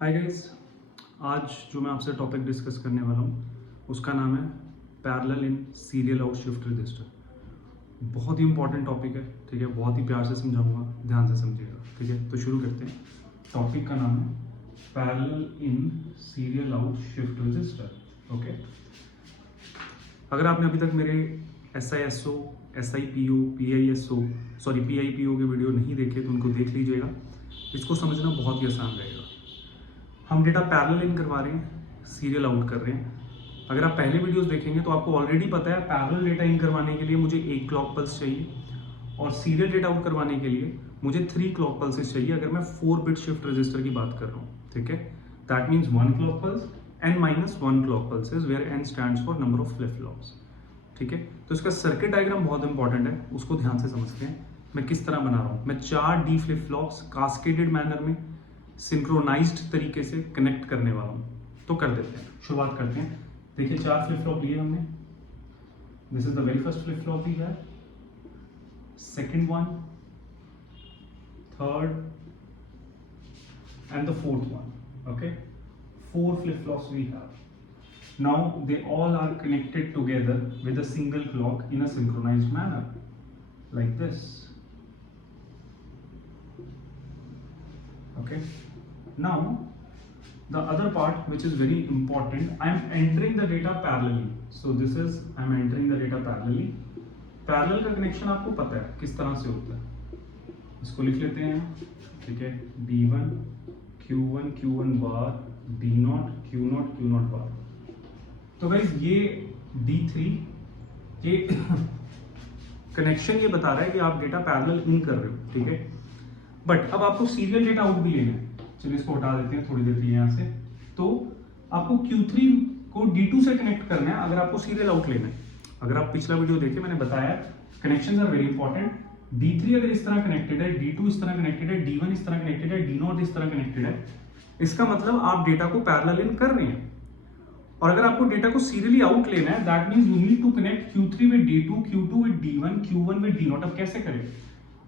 Hi guys, आज जो मैं आपसे टॉपिक डिस्कस करने वाला हूँ उसका नाम है parallel in serial out shift register. बहुत ही इंपॉर्टेंट टॉपिक है, ठीक है। बहुत ही प्यार से समझाऊंगा, ध्यान से समझिएगा, ठीक है। तो शुरू करते हैं। टॉपिक का नाम है parallel in serial out shift register. Okay, अगर आपने अभी तक मेरे SISO, SIPO, PIPO के वीडियो नहीं देखे तो उनको देख लीजिएगा। इसको समझना बहुत ही आसान रहेगा। हम डेटा पैरेलल इन करवा रहे हैं, सीरियल आउट कर रहे हैं। अगर आप पहले वीडियोस देखेंगे तो आपको ऑलरेडी पता है पैरेलल डेटा इन करवाने के लिए मुझे 1 क्लॉक पल्स चाहिए और सीरियल डेटा आउट करवाने के लिए मुझे 3 क्लॉक पल्सेस चाहिए। अगर मैं 4 बिट शिफ्ट रजिस्टर की बात कर रहा हूँ, ठीक है। That means 1 clock pulse n minus 1 clock pulses where n stands for number of flip flops, ठीक है। तो इसका सर्किट डायग्राम बहुत इंपॉर्टेंट है, उसको ध्यान से समझते हैं। मैं किस तरह बना रहा हूँ, मैं 4 D flip flops cascaded manner में सिंक्रोनाइज्ड तरीके से कनेक्ट करने वाला हूं। तो कर देते हैं, शुरुआत करते हैं। देखिए 4 फ्लिप फ्लॉप लिए हमने। This is the very first flip flop we have, second one, third and the fourth one. Okay, 4 flip flops we have. Now they all are connected together with a single clock in a synchronized manner like this. Okay, now the other part which is very important, I am entering the data parallelly. So this is I am entering the data parallelly. Parallel का connection आपको पता है किस तरह से होता है, इसको लिख लेते हैं, ठीक है। D1 Q1 बार, D0 Q0 बार। तो गाइस ये D3 ये कनेक्शन ये बता रहा है कि आप डेटा पैरेलल इन कर रहे हो, ठीक है। बट अब आपको सीरियल डेटा आउट भी लेना है। चलिए इसको हटा देते हैं थोड़ी देर के लिए यहाँ से। तो आपको Q3 को D2 से कनेक्ट करना है अगर आपको सीरियल आउट लेना है। अगर आप पिछला वीडियो देखे, मैंने बताया connections are very important. D3 अगर इस तरह कनेक्टेड है, D2 इस तरह कनेक्टेड है, D1 इस तरह कनेक्टेड है, D0 इस तरह कनेक्टेड है, इसका मतलब आप डेटा को पैरेलल इन कर रहे हैं। और अगर आपको डेटा को सीरियली आउट लेना है, that means you need to connect Q3 with D2, Q2 with D1, Q1 with D0। अब कैसे करें,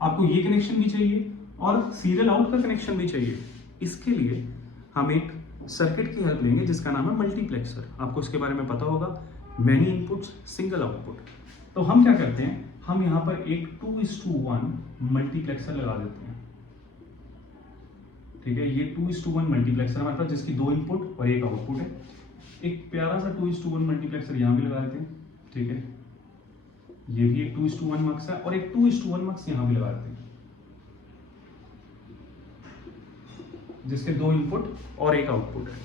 आपको ये कनेक्शन भी चाहिए और सीरियल आउट का कनेक्शन भी चाहिए। इसके लिए हम एक सर्किट की हेल्प लेंगे जिसका नाम है मल्टीप्लेक्सर। आपको इसके बारे में पता होगा, मैनी इनपुट्स सिंगल आउटपुट। तो हम क्या करते हैं, हम यहाँ पर एक 2:1 मल्टीप्लेक्सर लगा देते हैं, ठीक है। ये 2:1 मल्टीप्लेक्सर हमारे पास, जिसकी 2 इनपुट और 1 आउटपुट है। एक प्यारा सा 2:1 मल्टीप्लेक्सर यहाँ भी लगा देते हैं, ठीक है। ये भी एक 2:1 मक्स है और एक 2:1 मक्स यहाँ भी लगा देते हैं, जिसके 2 इनपुट और 1 आउटपुट है,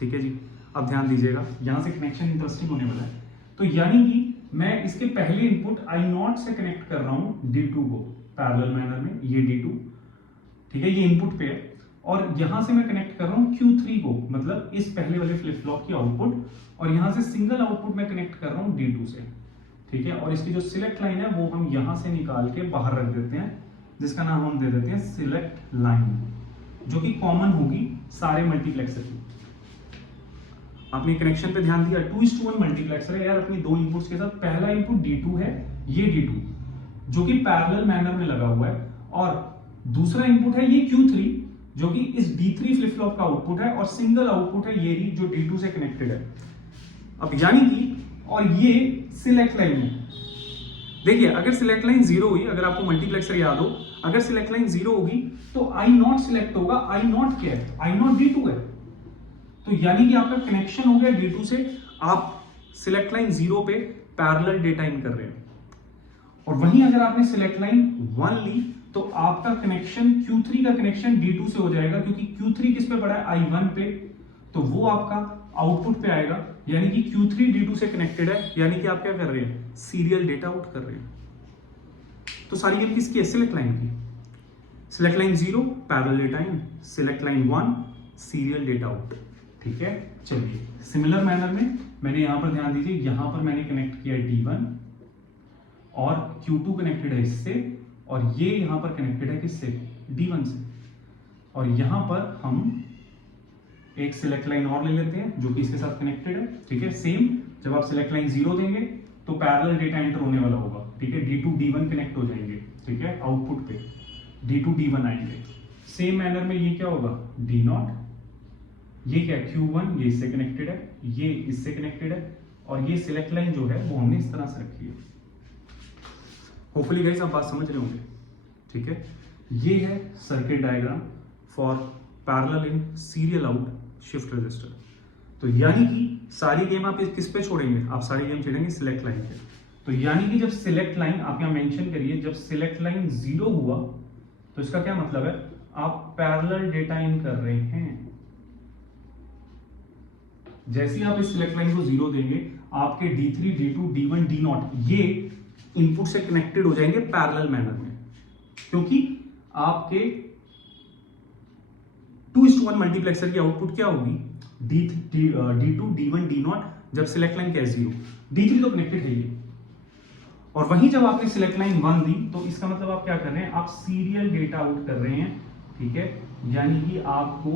ठीक है जी। अब ध्यान दीजिएगा, यहां से कनेक्शन इंटरेस्टिंग होने वाला है। तो यानी कि मैं इसके पहले इनपुट I0 से कनेक्ट कर रहा हूं D2 को पैरेलल मैनर में, ये D2, ठीक है, ये इनपुट पे है। और यहां से मैं कनेक्ट कर रहा हूं Q3 को, मतलब इस पहले वाले फ्लिप फ्लॉप की आउटपुट, और यहां से सिंगल आउटपुट मैं कनेक्ट कर रहा हूं D2 से, ठीक है। और इसकी जो सिलेक्ट लाइन है वो हम यहां से निकाल के बाहर रख देते हैं, जिसका नाम हम दे देते हैं सिलेक्ट लाइन, जो कि कॉमन होगी सारे मल्टीप्लेक्सर की। आपने कनेक्शन पे ध्यान दिया, 2:1 मल्टीप्लेक्सर है यार अपनी 2 इनपुट्स के साथ। पहला इनपुट D2 है, ये D2 जो कि पैरेलल मैनर में लगा हुआ है, और दूसरा इनपुट है ये Q3 जो कि इस D3 फ्लिप फ्लॉप का आउटपुट है, और सिंगल आउटपुट है ये जो D2 से कनेक्टेड है। अब यानी कि, और ये सिलेक्ट लाइन है। देखिए अगर सिलेक्ट लाइन 0 हुई, अगर आपको मल्टीप्लेक्सर याद हो, अगर सिलेक्ट लाइन 0 होगी तो I0 सिलेक्ट होगा। I0 क्या है, I0 D2 है। तो यानी कि आपका कनेक्शन हो गया D2 से, आप सिलेक्ट लाइन 0 पे पैरेलल डेटा इन कर रहे हैं। और वहीं अगर आपने सिलेक्ट लाइन 1 ली तो आपका कनेक्शन Q3 का कनेक्शन D2 से हो जाएगा, क्योंकि Q3 किस पे पड़ा है, I1 पे, तो वो आपका आउटपुट पे आएगा। यानी कि Q3 D2 से कनेक्टेड है, यानी कि आप क्या कर रहे हैं, सीरियल डेटा आउट कर रहे हैं। तो सारी गेम किसकी है, सिलेक्ट लाइन की। Select line 0 parallel data in, select line 1 serial data out, ठीक है। चलिए सिमिलर मैनर में मैंने यहां पर ध्यान दीजिए, यहां पर मैंने कनेक्ट किया D1 और Q2 कनेक्टेड है इससे, और ये यहां पर कनेक्टेड है किससे, D1 से। और यहां पर हम एक सिलेक्ट लाइन और ले लेते हैं जो कि इसके साथ कनेक्टेड है, ठीक है। सेम जब आप सिलेक्ट लाइन 0 देंगे तो पैरेलल डेटा एंटर होने वाला होगा, ठीक है। D2 D1 कनेक्ट हो जाएंगे, ठीक है। आउटपुट पे D2 D1 आएंगे। सेम मैनर में ये क्या होगा, D0 ये क्या है Q1, ये इससे कनेक्टेड है, ये इससे कनेक्टेड है, और ये सिलेक्ट लाइन जो है वो हमने इस तरह से रखी है। होपफुली गाइस आप बात समझ रहे होंगे, ठीक है। ये है circuit diagram for parallel in serial out shift register. तो यानी कि सारी गेम आप किस पे छोड़ेंगे, आप सारी गेम छोड़ेंगे सिलेक्ट लाइन पे। तो यानी कि जब सिलेक्ट लाइन, आप यहाँ मेंशन करिए, जब सिलेक्ट लाइन 0 हुआ तो इसका क्या मतलब है, आप पैरेलल डेटा इन कर रहे हैं। जैसे ही आप इस सिलेक्ट लाइन को 0 देंगे, आपके D3, D2, D1, D0 ये इनपुट से कनेक्टेड हो जाएंगे पैरेलल मैनर में, क्योंकि आपके 2:1 मल्टीप्लेक्सर की आउटपुट क्या होगी, D2, D1, D0 जब सिलेक्ट लाइन क्या है 0, D3 तो कनेक्टेड है ये। और वहीं जब आपने सिलेक्ट लाइन 1 दी तो इसका मतलब आप क्या कर रहे हैं, आप सीरियल डेटा आउट कर रहे हैं, ठीक है। यानी कि आपको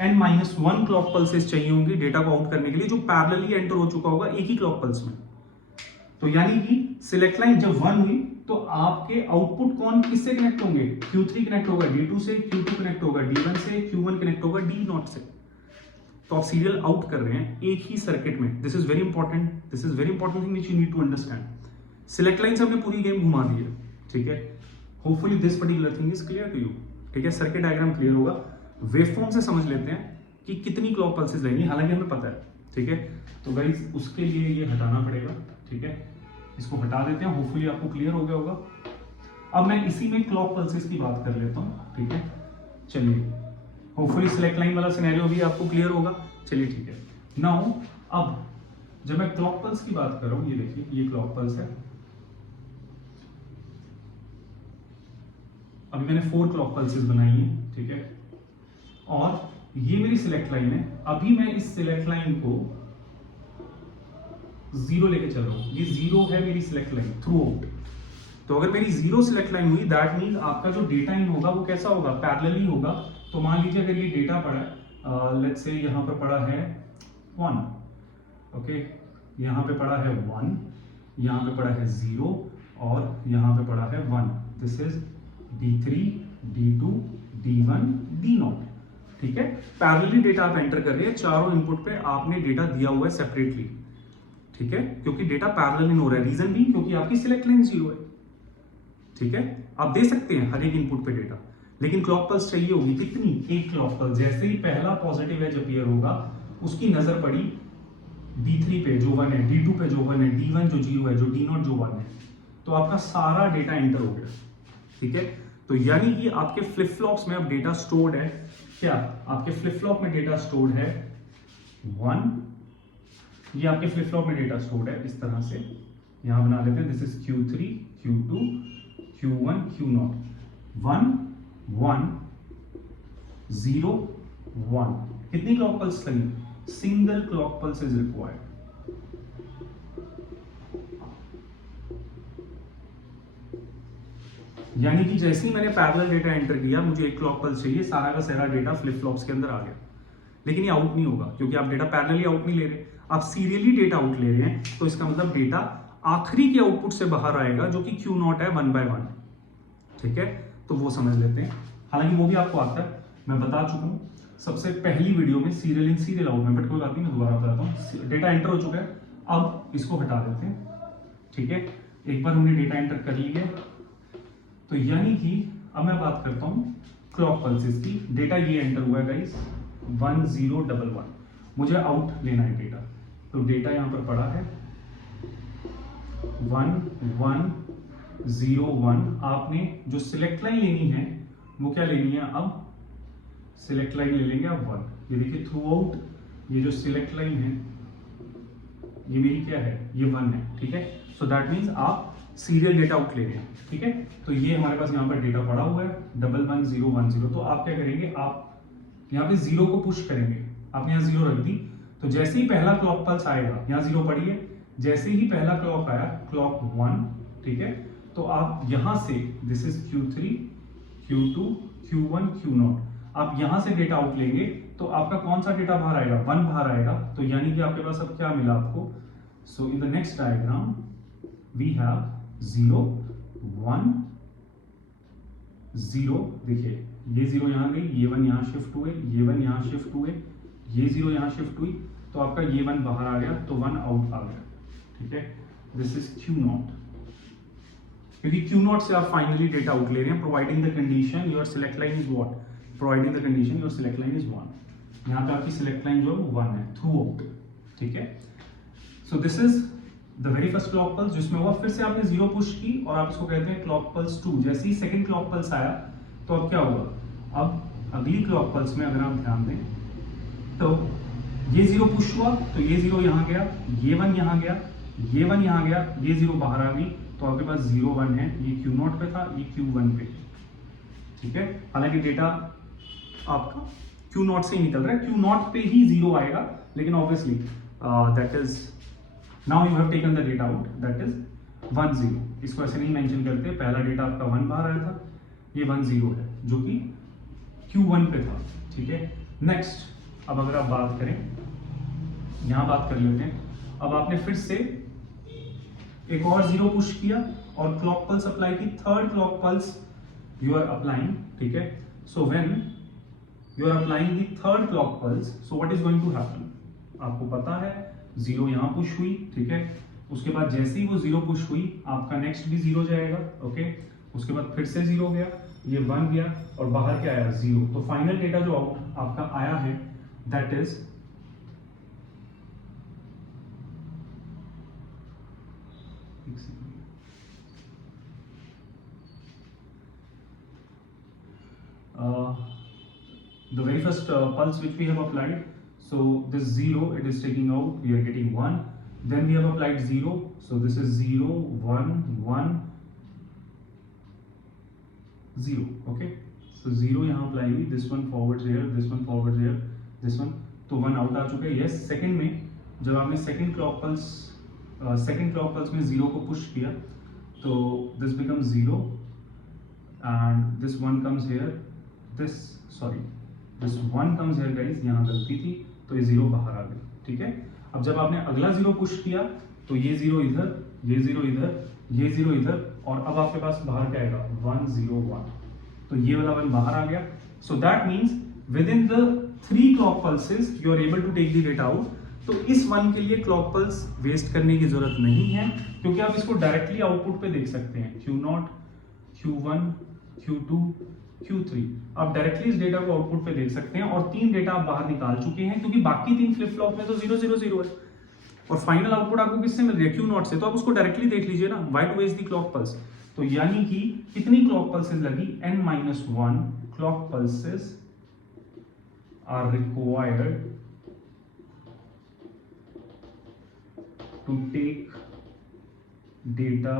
n-1 क्लॉक पल्सेस चाहिए होंगी डेटा को आउट करने के लिए, जो पैरेलली एंटर हो चुका होगा एक ही क्लॉक पल्स में। तो यानी कि सिलेक्ट लाइन जब 1 हुई तो आपके आउटपुट कौन किससे कनेक्ट होंगे, Q3 कनेक्ट होगा D2 से, Q2 कनेक्ट होगा D1 से, Q1 कनेक्ट होगा D0 से। तो आप सीरियल आउट कर रहे हैं एक ही सर्किट में। This is very important, this is very important thing which you need to understand. Select line से हमने पूरी गेम घुमा दी है, ठीक है। Hopefully this particular thing is clear to you, ठीक है। सर्किट डायग्राम क्लियर होगा। वेवफॉर्म से समझ लेते हैं कि कितनी क्लॉक पल्सेस लगेंगी, हालांकि हमें पता है, ठीक है। तो गाइस उसके लिए ये हटाना पड़ेगा, ठीक है। इसको हटा देते हैं, होपफुली आपको क्लियर हो गया होगा। अब मैं इसी में क्लॉक पल्सेस की बात कर लेता हूँ, ठीक है। चलिए, होपफुली सिलेक्ट लाइन वाला सिनेरियो भी आपको क्लियर होगा। चलिए ठीक है। नाउ अब जब मैं क्लॉक पल्स की बात कर रहा हूँ, ये देखिए ये क्लॉक पल्स है। अभी मैंने 4 क्लॉक पल्सेस बनाई हैं, ठीक है। और ये मेरी सिलेक्ट लाइन है। अभी मैं इस सिलेक्ट लाइन को 0 लेके चल रहा हूं, ये 0 है मेरी सिलेक्ट लाइन थ्रू आउट। तो अगर मेरी 0 सिलेक्ट लाइन हुई, दैट मीन आपका जो डेटा इन होगा वो कैसा होगा, पैरेलली होगा। तो मान लीजिए अगर ये डेटा पड़ा है, लेट्स से यहां पर पड़ा है 1, ओके, यहां पे पड़ा है 1, यहां पे पड़ा है 0 और यहां पे पड़ा है 1। This is D3, D2, D1, D0, ठीक है। पैरेलली डेटा आप एंटर कर रहे हैं, चारों इनपुट पे आपने डेटा दिया हुआ है सेपरेटली, ठीक है, क्योंकि डेटा पैरेलल इन हो रहा है। रीजन भी क्योंकि आपकी सिलेक्ट लाइन 0 है, ठीक है। आप दे सकते हैं हर एक इनपुट पे डेटा, लेकिन क्लॉक पल्स चाहिए होगी कितनी, एक क्लॉक पल्स। जैसे ही पहला पॉजिटिव एज अपीयर होगा, उसकी नजर पड़ी D3 पे जो 1 है, D2 पे जो 1 है, D1 जो 0 है, जो D0 जो 1 है, तो आपका सारा डेटा एंटर हो गया, ठीक है। तो यानी कि आपके फ्लिप फ्लॉप्स में अब डेटा स्टोर्ड है, क्या आपके फ्लिप फ्लॉप में डेटा स्टोर्ड है 1, ये आपके फ्लिप फ्लॉप में डेटा स्टोर्ड है इस तरह से। यहां बना लेते हैं, this is Q3, Q2, Q1, Q0, 1, 1, 0, 1। कितनी क्लॉक पल्स लगी, single clock pulse is required. यानी कि जैसे ही मैंने पैरेलल डेटा एंटर किया, मुझे एक क्लॉक पल्स चाहिए, सारा का सारा डेटा फ्लिप फ्लॉप्स के अंदर आ गया। लेकिन ये आउट नहीं होगा, क्योंकि आप डेटा पैरेलली आउट नहीं ले रहे, आप सीरियली डेटा आउट ले रहे हैं। तो इसका मतलब डेटा आखिरी के आउटपुट से बाहर आएगा, जो कि Q0 है 1 by 1, ठीक है। तो वो समझ लेते हैं, हालांकि वो भी आपको आता है, मैं बता चुका हूं सबसे पहली वीडियो में, सीरियल इन सीरियल आउट में। बट कोई बात नहीं, मैं दोबारा बताता हूँ। डेटा एंटर हो चुका है, अब इसको हटा देते हैं, ठीक है। एक बार हमने डेटा एंटर कर लिया, तो यानी कि अब मैं बात करता हूं क्लॉक पल्सेस की। डेटा ये एंटर हुआ है गाइस 1 0 1 1, मुझे आउट लेना है डेटा। तो डेटा यहां पर पड़ा है 1 1 0 1। आपने जो सिलेक्ट लाइन लेनी है वो क्या लेनी है, अब सिलेक्ट लाइन ले लेंगे अब 1। ये देखिए थ्रू आउट ये जो सिलेक्ट लाइन है ये मेरी क्या है, ये 1 है, ठीक है। सो दैट मीन्स आप सीरियल डेटा आउट ले रहे हैं, ठीक है। तो ये हमारे पास यहाँ पर डेटा पड़ा हुआ है 1 1 0 1 0। तो आप क्या करेंगे, आप यहाँ पे 0 को पुश करेंगे। आपने यहाँ 0 रख दी, तो जैसे ही पहला क्लॉक पल्स आएगा, यहाँ 0 पड़ी है, जैसे ही पहला क्लॉक आया क्लॉक 1, ठीक है, तो आप यहाँ से this is Q3 Q2 Q1 Q0, आप यहाँ से डेटा आउट लेंगे। तो आपका कौन सा डेटा बाहर आएगा, 1 बाहर आएगा। तो यानी कि आपके पास अब क्या मिला आपको, so in the next diagram we have 0 1 0। देखिए ये 0 यहाँ गई, ये 1 यहाँ शिफ्ट हुए, ये 1 यहाँ शिफ्ट हुए, ये 0 यहाँ शिफ्ट हुई तो आपका ये 1 बाहर आ गया, तो 1 आउट आ गया, ठीक है। दिस इज Q0, क्योंकि Q0 से आप फाइनली डेटा आउट ले रहे हैं, providing the condition your select line is what, providing the condition your select line is 1। यहाँ पे आपकी सिलेक्ट लाइन जो है वो 1 है थ्रू आउट, ठीक है। So this is the very first clock pulse जिसमें हुआ, फिर से आपने 0 पुश की और आप इसको कहते हैं क्लॉक पल्स 2। जैसे ही सेकंड क्लॉक पल्स आया तो अब क्या हुआ, अब अगली क्लॉक पल्स में अगर आप ध्यान दें तो ये 0 पुश हुआ तो ये 0 यहाँ गया, ये 1 यहाँ गया, ये 1 यहाँ गया, ये 0 बाहर आ गई, तो आपके पास 0 1 है, ये Q0 पे था, ये Q1 पे, ठीक है। हालांकि डेटा आपका Q0 से ही निकल रहा है, Q0 पे ही 0 आएगा, लेकिन obviously that is now you have taken the data out, that is 1 0। इसको ऐसे नहीं मेंशन करते, पहला डेटा आपका 1 बाहर आया था, ये 1 0 है जो कि Q1 पे था, ठीक है। नेक्स्ट अब अगर आप बात करें, यहां बात कर लेते हैं, अब आपने फिर से एक और 0 पुश किया और क्लॉक पल्स अप्लाई की, third clock pulse you are applying, ठीक है। So when you are applying the third clock pulse, so what is going to happen, आपको पता है 0 यहां पुश हुई, ठीक है। उसके बाद जैसे ही वो 0 पुश हुई आपका नेक्स्ट भी 0 जाएगा, ओके। उसके बाद फिर से 0 गया, ये 1 गया और बाहर क्या आया 0। तो फाइनल डेटा जो आउट आपका आया है that is the very first pulse which we have applied. So this 0 it is taking out, we are getting 1. Then we have applied 0. So this is 0 1 1 0. Okay. So 0 यहाँ apply हुई, this one forwards here, this one forwards here, this one, तो 1 out आ चुका है। Yes, second में जब आपने second clock pulse में 0 को पुश किया तो this becomes 0 and this 1 comes here, this 1 comes here guys, यहाँ गलती थी तो ये 0 बाहर आ गई, ठीक है। अब जब आपने अगला 0 पुश किया तो ये 0 इधर, ये 0 इधर, ये 0 इधर, और अब आपके पास बाहर क्या आएगा 1 0 1, तो ये वाला 1 बाहर आ गया। So that means within the 3 clock pulses you are able to take the data out. तो इस 1 के लिए क्लॉक पल्स वेस्ट करने की जरूरत नहीं है, क्योंकि आप इसको डायरेक्टली आउटपुट पे देख सकते हैं, Q0 Q1 Q2 Q3, आप डायरेक्टली इस डेटा को आउटपुट पे देख सकते हैं और 3 डेटा आप बाहर निकाल चुके हैं, क्योंकि बाकी 3 फ्लिप फ्लॉप में तो 0 0 0 है और फाइनल आउटपुट आपको किससे मिल रही है Q0 से, तो आप उसको डायरेक्टली देख लीजिए ना, why to waste the clock pulse. तो यानी कि कितनी क्लॉक पल्सेस लगी, n-1 clock pulses are required to take data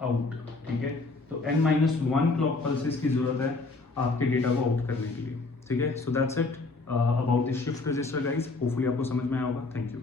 out, ठीक है। तो n-1 क्लॉक पल्सेस की जरूरत है आपके डेटा को आउट करने के लिए, ठीक है। So that's it about this shift register guys, hopefully आपको समझ में आया होगा। Thank you.